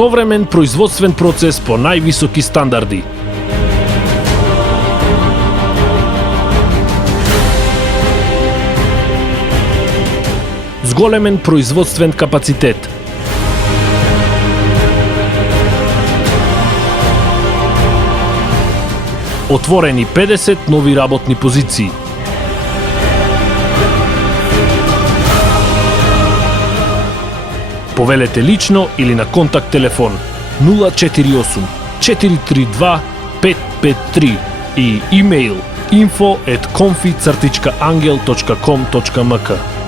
Современ производствен процес по највисоки стандарди. Зголемен производствен капацитет. Отворени 50 нови работни позиции. Повелете лично или на контакт телефон 048 432 553 и имейл info@confi-angel.com.mk.